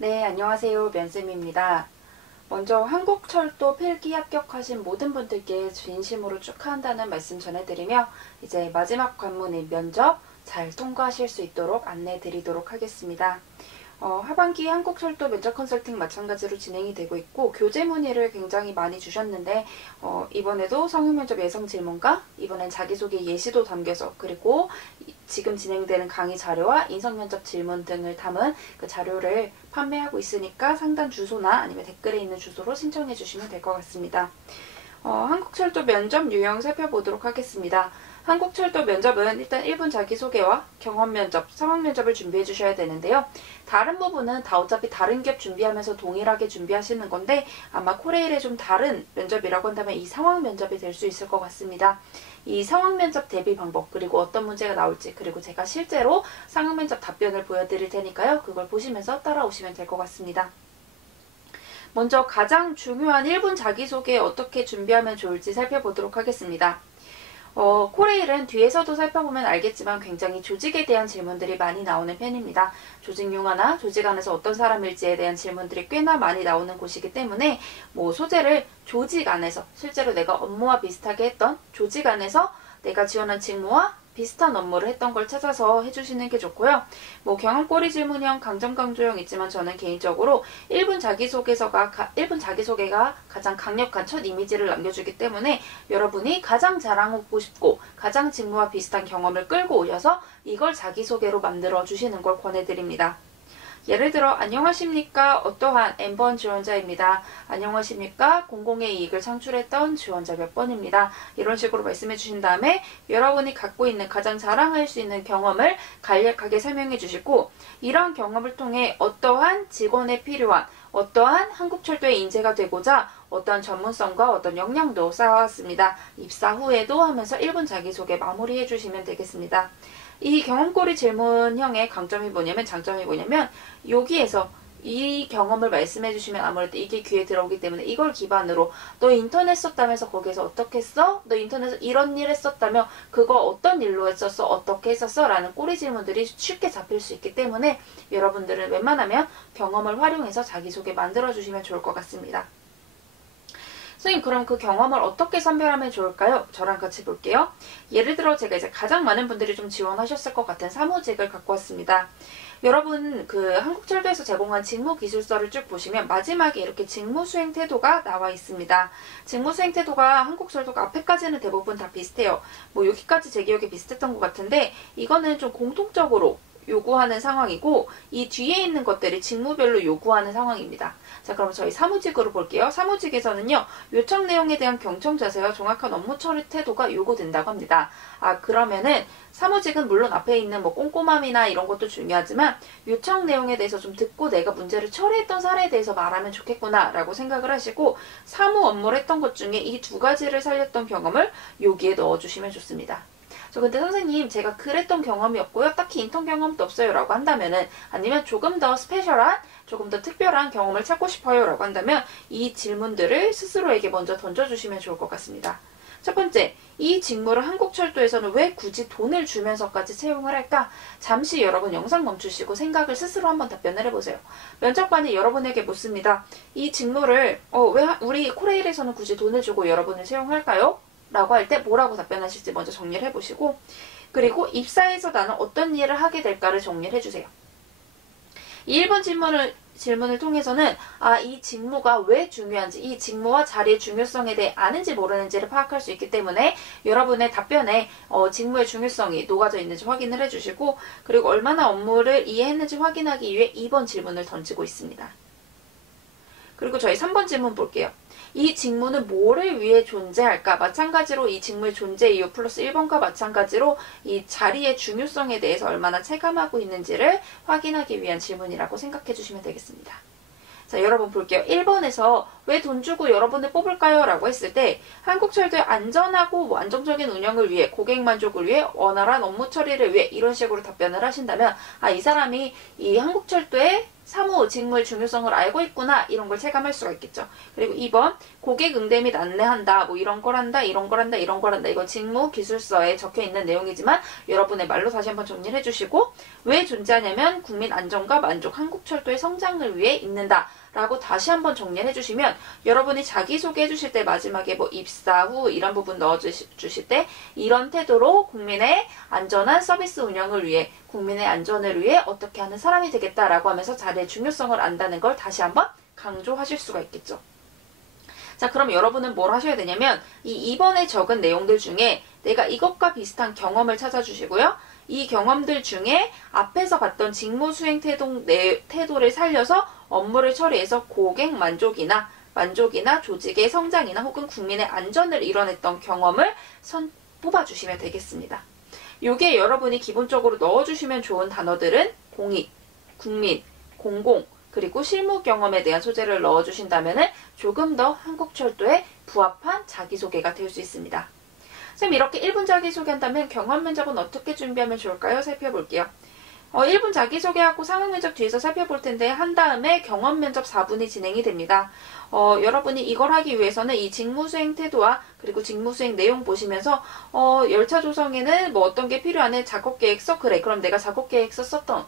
네, 안녕하세요. 면쌤입니다. 먼저 한국철도 필기 합격하신 모든 분들께 진심으로 축하한다는 말씀 전해드리며 이제 마지막 관문인 면접 잘 통과하실 수 있도록 안내 드리도록 하겠습니다. 하반기 한국철도 면접 컨설팅 마찬가지로 진행이 되고 있고 교재 문의를 굉장히 많이 주셨는데 이번에도 성형면접 예상 질문과 이번엔 자기소개 예시도 담겨서 그리고 지금 진행되는 강의 자료와 인성면접 질문 등을 담은 그 자료를 판매하고 있으니까 상단 주소나 아니면 댓글에 있는 주소로 신청해 주시면 될 것 같습니다. 한국철도 면접 유형 살펴보도록 하겠습니다. 한국철도 면접은 일단 1분 자기소개와 경험면접, 상황면접을 준비해 주셔야 되는데요. 다른 부분은 다 어차피 다른 기업 준비하면서 동일하게 준비하시는 건데 아마 코레일의 좀 다른 면접이라고 한다면 이 상황면접이 될 수 있을 것 같습니다. 이 상황면접 대비 방법 그리고 어떤 문제가 나올지 그리고 제가 실제로 상황면접 답변을 보여드릴 테니까요. 그걸 보시면서 따라오시면 될 것 같습니다. 먼저 가장 중요한 1분 자기소개 어떻게 준비하면 좋을지 살펴보도록 하겠습니다. 코레일은 뒤에서도 살펴보면 알겠지만 굉장히 조직에 대한 질문들이 많이 나오는 편입니다. 조직 융화나 조직 안에서 어떤 사람일지에 대한 질문들이 꽤나 많이 나오는 곳이기 때문에 소재를 조직 안에서 실제로 내가 업무와 비슷하게 했던 조직 안에서 내가 지원한 직무와 비슷한 업무를 했던 걸 찾아서 해주시는 게 좋고요. 경험꼬리 질문형, 강점 강조형 있지만 저는 개인적으로 1분 자기소개가 가장 강력한 첫 이미지를 남겨주기 때문에 여러분이 가장 자랑하고 싶고 가장 직무와 비슷한 경험을 끌고 오셔서 이걸 자기소개로 만들어 주시는 걸 권해드립니다. 예를 들어 안녕하십니까 어떠한 N번 지원자입니다. 안녕하십니까 공공의 이익을 창출했던 지원자 몇 번입니다. 이런 식으로 말씀해 주신 다음에 여러분이 갖고 있는 가장 자랑할 수 있는 경험을 간략하게 설명해 주시고 이러한 경험을 통해 어떠한 직원에 필요한 어떠한 한국철도의 인재가 되고자 어떠한 전문성과 어떤 역량도 쌓아왔습니다. 입사 후에도 하면서 1분 자기소개 마무리해 주시면 되겠습니다. 이 경험꼬리 질문형의 장점이 뭐냐면 여기에서 이 경험을 말씀해 주시면 아무래도 이게 귀에 들어오기 때문에 이걸 기반으로 너 인터넷 썼다면서 거기서 어떻게 써? 너 인터넷에서 이런 일 했었다며 그거 어떤 일로 했었어? 어떻게 했었어? 라는 꼬리 질문들이 쉽게 잡힐 수 있기 때문에 여러분들은 웬만하면 경험을 활용해서 자기소개 만들어 주시면 좋을 것 같습니다. 선생님 그럼 그 경험을 어떻게 선별하면 좋을까요? 저랑 같이 볼게요. 예를 들어 제가 이제 가장 많은 분들이 좀 지원하셨을 것 같은 사무직을 갖고 왔습니다. 여러분 그 한국철도에서 제공한 직무기술서를 쭉 보시면 마지막에 이렇게 직무수행 태도가 나와 있습니다. 직무수행 태도가 한국철도가 앞에까지는 대부분 다 비슷해요. 여기까지 제 기억에 비슷했던 것 같은데 이거는 좀 공통적으로 요구하는 상황이고 이 뒤에 있는 것들이 직무별로 요구하는 상황입니다. 자 그럼 저희 사무직으로 볼게요. 사무직에서는요. 요청 내용에 대한 경청 자세와 정확한 업무 처리 태도가 요구된다고 합니다. 그러면은 사무직은 물론 앞에 있는 꼼꼼함이나 이런 것도 중요하지만 요청 내용에 대해서 좀 듣고 내가 문제를 처리했던 사례에 대해서 말하면 좋겠구나 라고 생각을 하시고 사무 업무를 했던 것 중에 이 두 가지를 살렸던 경험을 여기에 넣어주시면 좋습니다. 근데 선생님 제가 그랬던 경험이 없고요. 딱히 인턴 경험도 없어요 라고 한다면은 아니면 조금 더 스페셜한 조금 더 특별한 경험을 찾고 싶어요 라고 한다면 이 질문들을 스스로에게 먼저 던져주시면 좋을 것 같습니다. 첫 번째, 이 직무를 한국철도에서는 왜 굳이 돈을 주면서까지 채용을 할까? 잠시 여러분 영상 멈추시고 생각을 스스로 한번 답변을 해보세요. 면접관이 여러분에게 묻습니다. 이 직무를 왜 우리 코레일에서는 굳이 돈을 주고 여러분을 채용할까요? 라고 할 때 뭐라고 답변하실지 먼저 정리를 해보시고 그리고 입사해서 나는 어떤 일을 하게 될까를 정리를 해주세요. 이 1번 질문을 통해서는 이 직무가 왜 중요한지 이 직무와 자리의 중요성에 대해 아는지 모르는지를 파악할 수 있기 때문에 여러분의 답변에 직무의 중요성이 녹아져 있는지 확인을 해주시고 그리고 얼마나 업무를 이해했는지 확인하기 위해 2번 질문을 던지고 있습니다. 그리고 저희 3번 질문 볼게요. 이 직무는 뭐를 위해 존재할까? 마찬가지로 이 직무의 존재 이유 플러스 1번과 마찬가지로 이 자리의 중요성에 대해서 얼마나 체감하고 있는지를 확인하기 위한 질문이라고 생각해 주시면 되겠습니다. 자, 여러분 볼게요. 1번에서 왜 돈 주고 여러분을 뽑을까요? 라고 했을 때 한국철도의 안전하고 안정적인 운영을 위해 고객 만족을 위해 원활한 업무 처리를 위해 이런 식으로 답변을 하신다면 이 사람이 이 한국철도의 사무 직무의 중요성을 알고 있구나 이런 걸 체감할 수가 있겠죠. 그리고 2번 고객 응대 및 안내한다 뭐 이런 걸 한다 이런 걸 한다 이런 걸 한다 이건 직무 기술서에 적혀 있는 내용이지만 여러분의 말로 다시 한번 정리를 해주시고 왜 존재하냐면 국민 안전과 만족 한국철도의 성장을 위해 있는다 라고 다시 한번 정리를 해주시면 여러분이 자기소개 해주실 때 마지막에 뭐 입사 후 이런 부분 넣어주실 때 이런 태도로 국민의 안전한 서비스 운영을 위해 국민의 안전을 위해 어떻게 하는 사람이 되겠다라고 하면서 자리의 중요성을 안다는 걸 다시 한번 강조하실 수가 있겠죠. 자, 그럼 여러분은 뭘 하셔야 되냐면 이 2번에 적은 내용들 중에 내가 이것과 비슷한 경험을 찾아주시고요. 이 경험들 중에 앞에서 봤던 직무 수행 태도를 살려서 업무를 처리해서 고객 만족이나 조직의 성장이나 혹은 국민의 안전을 이뤄냈던 경험을 뽑아주시면 되겠습니다. 요게 여러분이 기본적으로 넣어주시면 좋은 단어들은 공익, 국민, 공공, 그리고 실무 경험에 대한 소재를 넣어주신다면 조금 더 한국철도에 부합한 자기소개가 될 수 있습니다. 선생님 이렇게 1분 자기소개한다면 경험 면접은 어떻게 준비하면 좋을까요? 살펴볼게요. 1분 자기소개하고 상황 면접 뒤에서 살펴볼 텐데 한 다음에 경험 면접 4분이 진행이 됩니다. 여러분이 이걸 하기 위해서는 이 직무수행 태도와 그리고 직무수행 내용 보시면서 열차 조성에는 뭐 어떤 게 필요하네 작업계획서 그래 그럼 내가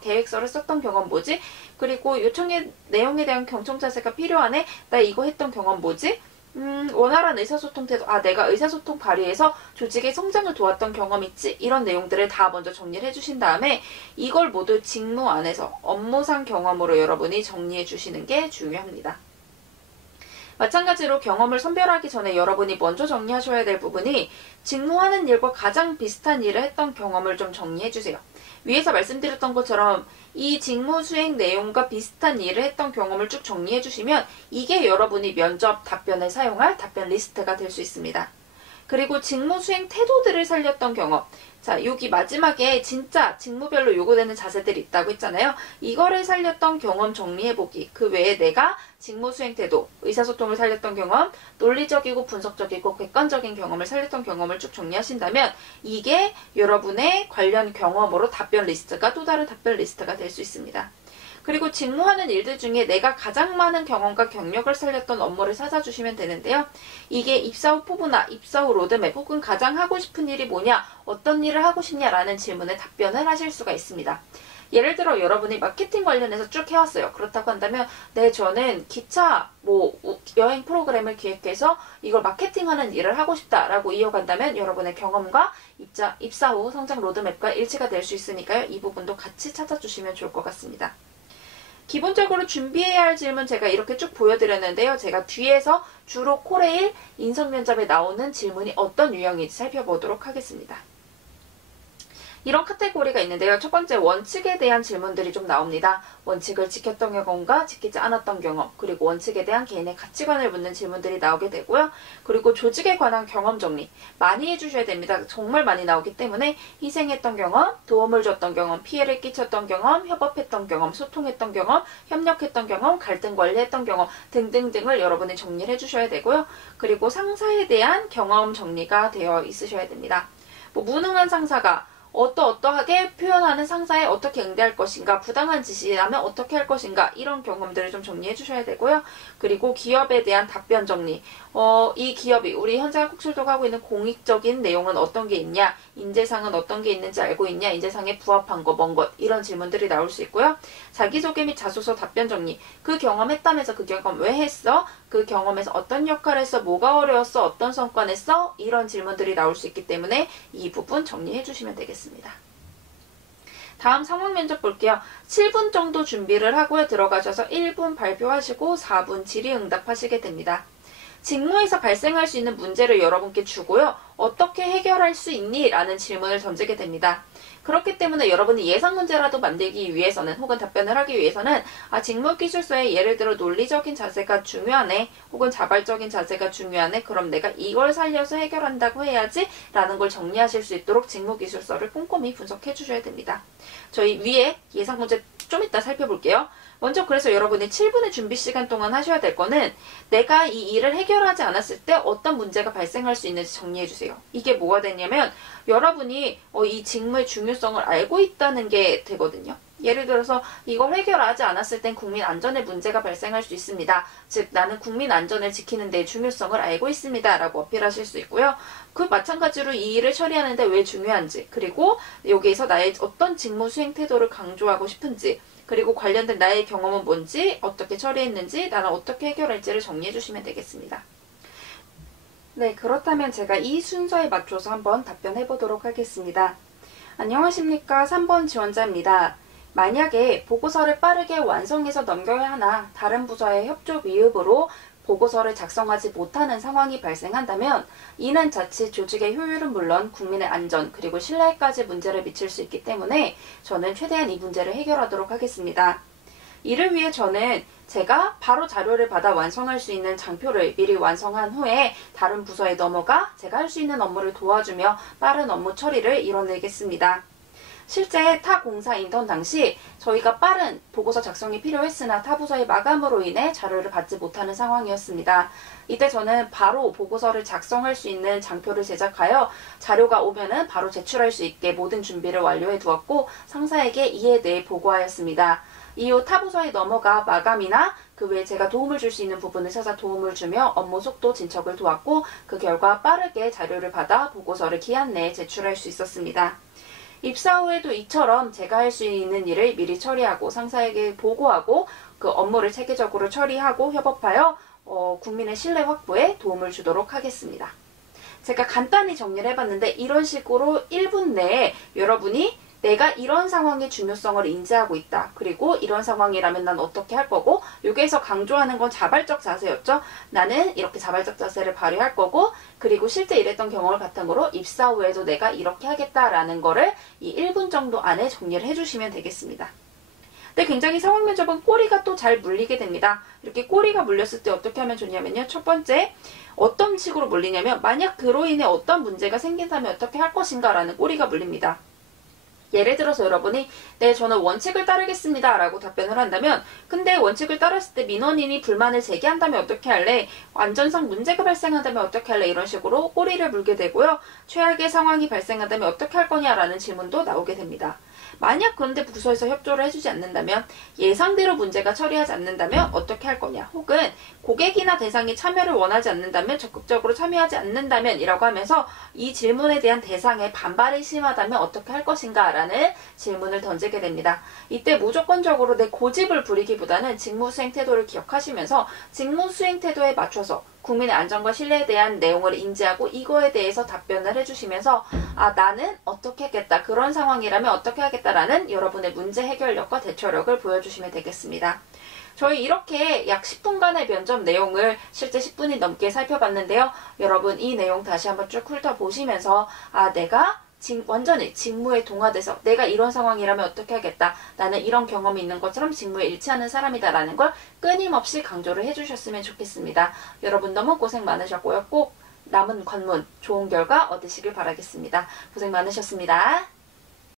계획서를 썼던 경험 뭐지? 그리고 요청의 내용에 대한 경청 자세가 필요하네 나 이거 했던 경험 뭐지? 원활한 의사소통 태도, 내가 의사소통 발휘해서 조직의 성장을 도왔던 경험 있지? 이런 내용들을 다 먼저 정리를 해주신 다음에 이걸 모두 직무 안에서 업무상 경험으로 여러분이 정리해 주시는 게 중요합니다. 마찬가지로 경험을 선별하기 전에 여러분이 먼저 정리하셔야 될 부분이 직무하는 일과 가장 비슷한 일을 했던 경험을 좀 정리해 주세요. 위에서 말씀드렸던 것처럼 이 직무 수행 내용과 비슷한 일을 했던 경험을 쭉 정리해 주시면 이게 여러분이 면접 답변에 사용할 답변 리스트가 될 수 있습니다. 그리고 직무 수행 태도들을 살렸던 경험. 자, 여기 마지막에 진짜 직무별로 요구되는 자세들이 있다고 했잖아요. 이거를 살렸던 경험 정리해보기. 그 외에 내가 직무 수행 태도, 의사소통을 살렸던 경험, 논리적이고 분석적이고 객관적인 경험을 살렸던 경험을 쭉 정리하신다면 이게 여러분의 관련 경험으로 답변 리스트가 또 다른 답변 리스트가 될 수 있습니다. 그리고 직무하는 일들 중에 내가 가장 많은 경험과 경력을 살렸던 업무를 찾아주시면 되는데요. 이게 입사 후 포부나 입사 후 로드맵 혹은 가장 하고 싶은 일이 뭐냐, 어떤 일을 하고 싶냐라는 질문에 답변을 하실 수가 있습니다. 예를 들어 여러분이 마케팅 관련해서 쭉 해왔어요. 그렇다고 한다면 네 저는 기차 여행 프로그램을 기획해서 이걸 마케팅하는 일을 하고 싶다라고 이어간다면 여러분의 경험과 입사 후 성장 로드맵과 일치가 될 수 있으니까요. 이 부분도 같이 찾아주시면 좋을 것 같습니다. 기본적으로 준비해야 할 질문 제가 이렇게 쭉 보여드렸는데요. 제가 뒤에서 주로 코레일 인성면접에 나오는 질문이 어떤 유형인지 살펴보도록 하겠습니다. 이런 카테고리가 있는데요. 첫 번째 원칙에 대한 질문들이 좀 나옵니다. 원칙을 지켰던 경험과 지키지 않았던 경험, 그리고 원칙에 대한 개인의 가치관을 묻는 질문들이 나오게 되고요. 그리고 조직에 관한 경험 정리 많이 해주셔야 됩니다. 정말 많이 나오기 때문에 희생했던 경험, 도움을 줬던 경험, 피해를 끼쳤던 경험, 협업했던 경험, 소통했던 경험, 협력했던 경험, 갈등 관리했던 경험 등등등을 여러분이 정리를 해주셔야 되고요. 그리고 상사에 대한 경험 정리가 되어 있으셔야 됩니다. 무능한 상사가 어떠하게 표현하는 상사에 어떻게 응대할 것인가, 부당한 지시라면 어떻게 할 것인가 이런 경험들을 좀 정리해 주셔야 되고요. 그리고 기업에 대한 답변 정리. 이 기업이 우리 현재 한국철도가 하고 있는 공익적인 내용은 어떤 게 있냐, 인재상은 어떤 게 있는지 알고 있냐, 인재상에 부합한 거, 먼 것 이런 질문들이 나올 수 있고요. 자기소개 및 자소서 답변 정리. 그 경험했다면서 그 경험 왜 했어? 그 경험에서 어떤 역할을 했어? 뭐가 어려웠어? 어떤 성과 냈어? 이런 질문들이 나올 수 있기 때문에 이 부분 정리해 주시면 되겠습니다. 다음 상황 면접 볼게요. 7분 정도 준비를 하고요. 들어가셔서 1분 발표하시고 4분 질의응답 하시게 됩니다. 직무에서 발생할 수 있는 문제를 여러분께 주고요. 어떻게 해결할 수 있니? 라는 질문을 던지게 됩니다. 그렇기 때문에 여러분이 예상 문제라도 만들기 위해서는 혹은 답변을 하기 위해서는 직무기술서에 예를 들어 논리적인 자세가 중요하네 혹은 자발적인 자세가 중요하네 그럼 내가 이걸 살려서 해결한다고 해야지 라는 걸 정리하실 수 있도록 직무기술서를 꼼꼼히 분석해 주셔야 됩니다. 저희 위에 예상 문제 좀 이따 살펴볼게요. 먼저 그래서 여러분이 7분의 준비 시간 동안 하셔야 될 거는 내가 이 일을 해결하지 않았을 때 어떤 문제가 발생할 수 있는지 정리해 주세요. 이게 뭐가 되냐면 여러분이 이 직무의 중요성을 알고 있다는 게 되거든요. 예를 들어서 이걸 해결하지 않았을 땐 국민 안전에 문제가 발생할 수 있습니다. 즉 나는 국민 안전을 지키는 데 중요성을 알고 있습니다. 라고 어필하실 수 있고요. 그 마찬가지로 이 일을 처리하는데 왜 중요한지, 그리고 여기에서 나의 어떤 직무 수행 태도를 강조하고 싶은지, 그리고 관련된 나의 경험은 뭔지, 어떻게 처리했는지, 나는 어떻게 해결할지를 정리해 주시면 되겠습니다. 네, 그렇다면 제가 이 순서에 맞춰서 한번 답변해 보도록 하겠습니다. 안녕하십니까. 3번 지원자입니다. 만약에 보고서를 빠르게 완성해서 넘겨야 하나 다른 부서의 협조 미흡으로 보고서를 작성하지 못하는 상황이 발생한다면 이는 자칫 조직의 효율은 물론 국민의 안전 그리고 신뢰까지 문제를 미칠 수 있기 때문에 저는 최대한 이 문제를 해결하도록 하겠습니다. 이를 위해 저는 제가 바로 자료를 받아 완성할 수 있는 장표를 미리 완성한 후에 다른 부서에 넘어가 제가 할 수 있는 업무를 도와주며 빠른 업무 처리를 이뤄내겠습니다. 실제 타 공사 인턴 당시 저희가 빠른 보고서 작성이 필요했으나 타 부서의 마감으로 인해 자료를 받지 못하는 상황이었습니다. 이때 저는 바로 보고서를 작성할 수 있는 장표를 제작하여 자료가 오면은 바로 제출할 수 있게 모든 준비를 완료해 두었고 상사에게 이에 대해 보고하였습니다. 이후 타 부서에 넘어가 마감이나 그 외에 제가 도움을 줄 수 있는 부분을 찾아 도움을 주며 업무 속도 진척을 도왔고 그 결과 빠르게 자료를 받아 보고서를 기한 내에 제출할 수 있었습니다. 입사 후에도 이처럼 제가 할 수 있는 일을 미리 처리하고 상사에게 보고하고 그 업무를 체계적으로 처리하고 협업하여 국민의 신뢰 확보에 도움을 주도록 하겠습니다. 제가 간단히 정리를 해봤는데 이런 식으로 1분 내에 여러분이 내가 이런 상황의 중요성을 인지하고 있다. 그리고 이런 상황이라면 난 어떻게 할 거고 여기에서 강조하는 건 자발적 자세였죠. 나는 이렇게 자발적 자세를 발휘할 거고 그리고 실제 일했던 경험을 바탕으로 입사 후에도 내가 이렇게 하겠다라는 거를 이 1분 정도 안에 정리를 해주시면 되겠습니다. 근데 굉장히 상황 면접은 꼬리가 또 잘 물리게 됩니다. 이렇게 꼬리가 물렸을 때 어떻게 하면 좋냐면요. 첫 번째, 어떤 식으로 물리냐면 만약 그로 인해 어떤 문제가 생긴다면 어떻게 할 것인가 라는 꼬리가 물립니다. 예를 들어서 여러분이 네 저는 원칙을 따르겠습니다 라고 답변을 한다면 근데 원칙을 따랐을 때 민원인이 불만을 제기한다면 어떻게 할래? 안전상 문제가 발생한다면 어떻게 할래? 이런 식으로 꼬리를 물게 되고요. 최악의 상황이 발생한다면 어떻게 할 거냐라는 질문도 나오게 됩니다. 만약 그런데 부서에서 협조를 해주지 않는다면 예상대로 문제가 처리하지 않는다면 어떻게 할 거냐 혹은 고객이나 대상이 참여를 원하지 않는다면 적극적으로 참여하지 않는다면 이라고 하면서 이 질문에 대한 대상의 반발이 심하다면 어떻게 할 것인가 라는 질문을 던지게 됩니다. 이때 무조건적으로 내 고집을 부리기보다는 직무수행 태도를 기억하시면서 직무수행 태도에 맞춰서 국민의 안전과 신뢰에 대한 내용을 인지하고 이거에 대해서 답변을 해주시면서 아 나는 어떻게 하겠다 그런 상황이라면 어떻게 하겠다라는 여러분의 문제 해결력과 대처력을 보여주시면 되겠습니다. 저희 이렇게 약 10분간의 면접 내용을 실제 10분이 넘게 살펴봤는데요. 여러분 이 내용 다시 한번 쭉 훑어보시면서 아 내가 완전히 직무에 동화돼서 내가 이런 상황이라면 어떻게 하겠다. 나는 이런 경험이 있는 것처럼 직무에 일치하는 사람이다 라는 걸 끊임없이 강조를 해주셨으면 좋겠습니다. 여러분 너무 고생 많으셨고요. 꼭 남은 관문 좋은 결과 얻으시길 바라겠습니다. 고생 많으셨습니다.